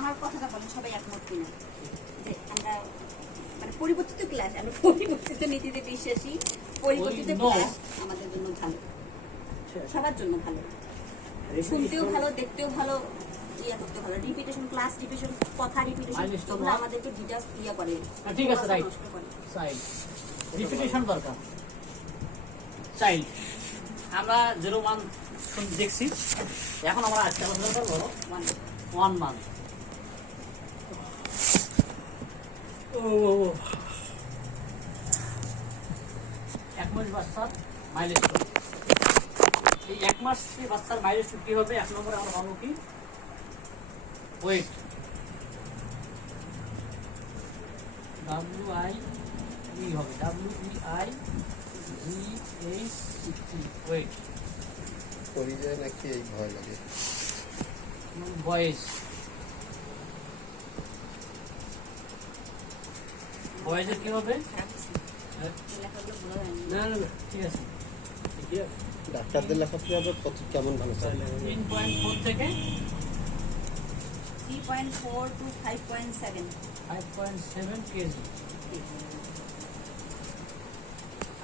আমার কথাটা বলেন সবাই একমত কিনা যে আমরা মানে পরিবর্তিত ক্লাস, আমরা পরিবর্তিত নীতিতে বিশ্বাসী, পরিবর্তিত ক্লাস আমাদের জন্য ভালো, সবার জন্য ভালো, শুনতেও ভালো, দেখতেও ভালো, ইয়া করতে ভালো। রিপিটেশন ক্লাস, রিপিটেশন কথা, রিপিটেশন তোমরা আমাদেরকে ডিটেইলস ইয়া করে। ঠিক আছে, রাইট। চাইল্ড রিপিটেশন দরকার। চাইল্ড আমরা 01 দেখছি, এখন আমরা আজকে আলোচনা করবো 1 মান্থ। এক মাস বাচ্চার মাইলস্টোন। এই এক মাসে বাচ্চার মাইলস্টোন কি হবে? 1 নম্বরে আমরা পাবো কি? ওয়েট। WIE হবে, WEIGHT, ওয়েট। পরিচয় নাকি এই ভয় লাগে? বয়েস, বয়েসের কি হবে? না না ঠিক আছে, ডাক্তারদের লেখাপড়া হবে কত কেমন ভালো চলে? 3.4 থেকে 3.4 to 5.7 কেজি।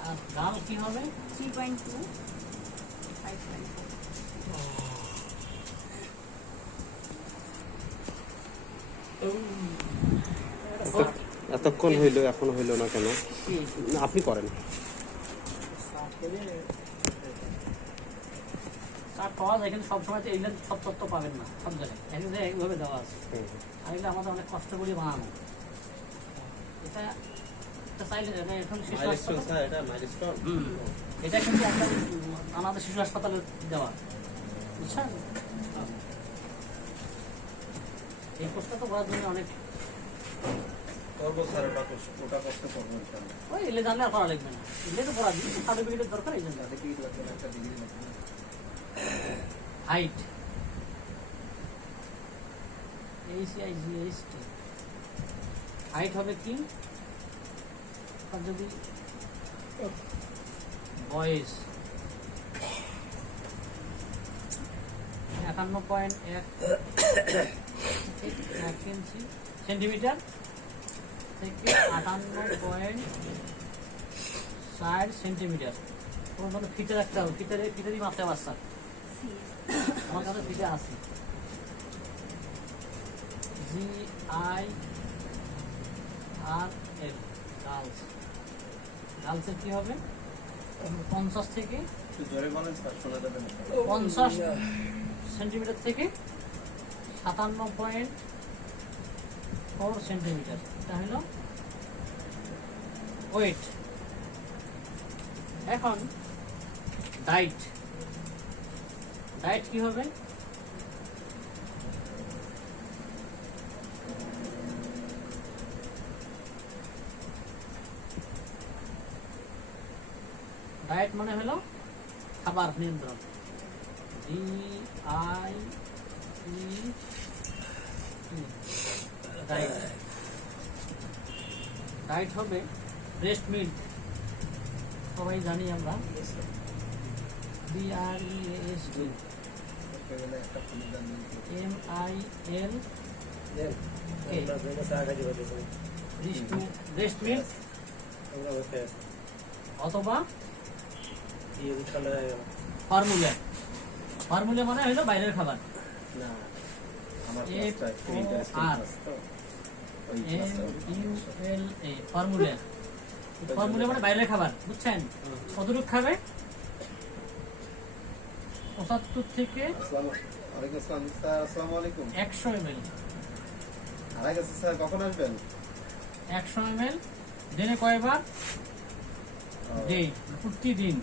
আর গাল কি হবে? 3.2 5.4 এতক্ষণ হইলো এখনো হইলো না কেন? না, আপনি করেন। তার পাওয়া যায় কিন্তু সবসময় তো এইগুলো সব তথ্য পাবেন না সব জায়গায়, এখানে এইভাবে দেওয়া আছে। আর এগুলো আমাদের অনেক কষ্ট করে বানানো। এটা চাইলে এখন শিশু হাসপাতাল, এটা কিন্তু একটা আমাদের শিশু হাসপাতালে দেওয়া, বুঝছেন? এই কোর্সটা তো করার জন্য অনেক ওই এলে জানলে আর করা লাগবে না, এলে তো পড়া দিই, সার্টিফিকেটের দরকার। এই জন্য হাইট, HIGHT, হাইট হবে কি? আর যদি বয়স 51.1 সেন্টিমিটার থেকে 58.4 সেন্টিমিটার। তোমার মধ্যে ফিটে রাখতে হবে, ফিটারই মাপতে বাচ্চা। আমার কাছে ফিটে আছে। GIRL, girls. গার্লসের কি হবে? 50 থেকে 50 সেন্টিমিটার থেকে 57.4 সেন্টিমিটার। এটা হলো ওয়েট। এখন ডাইট, ডাইট কি হবে? ডায়েট মানে হলো খাবার নিয়ন্ত্রণ। ডায়েট, ডায়েট হবে ব্রেস্ট মিল্ক, সবাই জানি আমরা। BREAST MILK, ব্রেস্ট মিল্ক অথবা ফর্মুলা। ফর্মুলা মানে হলো বাইরের খাবার। ফর্মুলা, ফর্মুলা মানে বাইরের খাবার, বুঝছেন? কতটুকু খাবে? 75 থেকে 100 ml। কখন আসবেন? 100 ml দিনে কয়বার? প্রতিদিন।